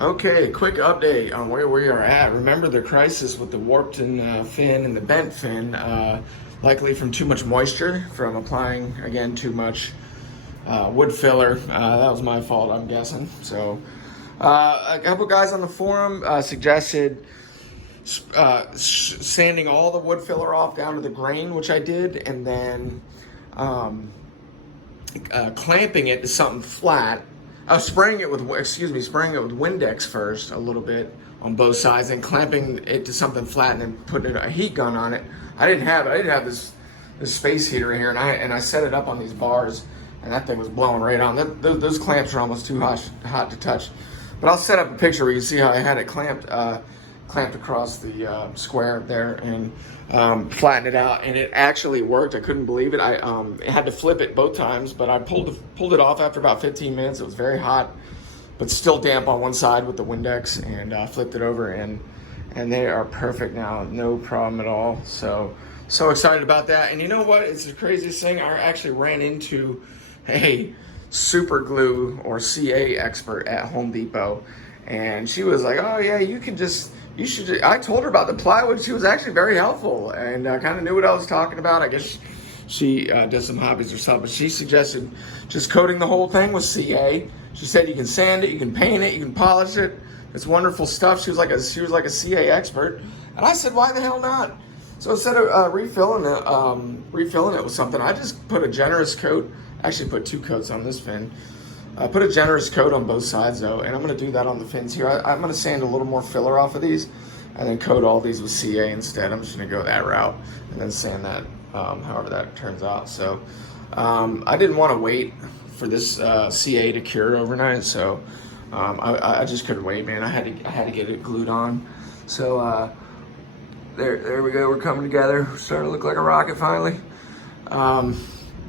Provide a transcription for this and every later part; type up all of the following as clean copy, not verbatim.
Okay, quick update on where we are at. Remember the crisis with the warped fin and the bent fin, likely from too much moisture, from applying, again, too much wood filler. That was my fault, I'm guessing. So a couple guys on the forum suggested sanding all the wood filler off down to the grain, which I did, and then clamping it to something flat. Spraying it with Windex first a little bit on both sides, and clamping it to something flat, and then putting a heat gun on it. I didn't have this space heater here, and I set it up on these bars, and that thing was blowing right on. Those clamps are almost too hot to touch. But I'll set up a picture where you can see how I had it clamped across the square there, and flattened it out, and it actually worked. I couldn't believe it. I had to flip it both times, but I pulled it off after about 15 minutes. It was very hot, but still damp on one side with the Windex, and flipped it over, and they are perfect now. No problem at all. So excited about that. And you know what? It's the craziest thing. I actually ran into a super glue or CA expert at Home Depot, and she was like, "Oh yeah, you should." I told her about the plywood. She was actually very helpful, and kind of knew what I was talking about. I guess she does some hobbies herself, but she suggested just coating the whole thing with CA. She said you can sand it, you can paint it, you can polish it. It's wonderful stuff. She was like a CA expert, and I said, why the hell not? So instead of refilling it with something, I just put a generous coat. Actually, put 2 coats on this fin. Put a generous coat on both sides though, and I'm going to do that on the fins here. I'm going to sand a little more filler off of these, and then coat all these with CA instead. I'm just going to go that route, and then sand that however that turns out. So I didn't want to wait for this CA to cure overnight, so I just couldn't wait, man. I had to get it glued on. So there we go. We're coming together. We're starting to look like a rocket finally.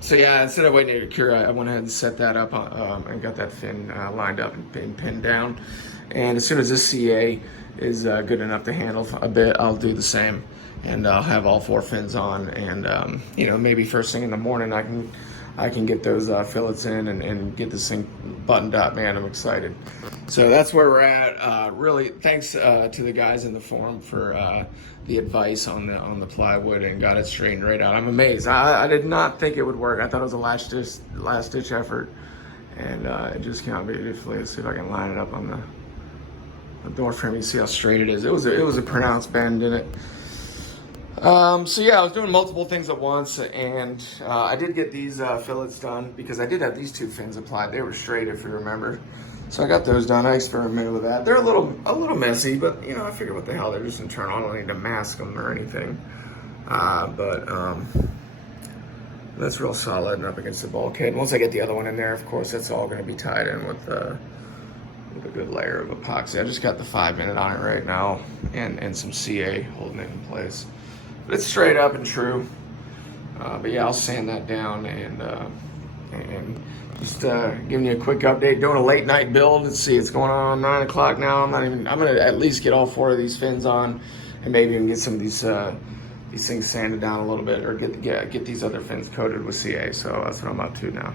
So yeah, instead of waiting to cure, I went ahead and set that up and got that fin lined up and pinned down. And as soon as this CA is good enough to handle a bit, I'll do the same. And I'll have all 4 fins on, and maybe first thing in the morning I can get those fillets in and get this thing buttoned up. Man, I'm excited. So that's where we're at. Really, thanks to the guys in the forum for the advice on the plywood, and got it straightened right out. I'm amazed. I did not think it would work. I thought it was a last ditch effort, and it just came out beautifully. Let's see if I can line it up on the door frame. You see how straight it is. It was a pronounced bend in it. So yeah, I was doing multiple things at once, and I did get these fillets done because I did have these 2 fins applied. They were straight, if you remember. So I got those done. I experimented with that. They're a little messy, but I figured, what the hell, they're just internal. I don't need to mask them or anything. But that's real solid and up against the bulkhead. Once I get the other one in there, of course, that's all going to be tied in with a good layer of epoxy. I just got the 5-minute on it right now, and some CA holding it in place. But it's straight up and true. But yeah, I'll sand that down, and just giving you a quick update. Doing a late night build. Let's see, it's going on 9 o'clock now. I'm gonna at least get all 4 of these fins on, and maybe even get some of these things sanded down a little bit, or get these other fins coated with CA. So that's what I'm up to now.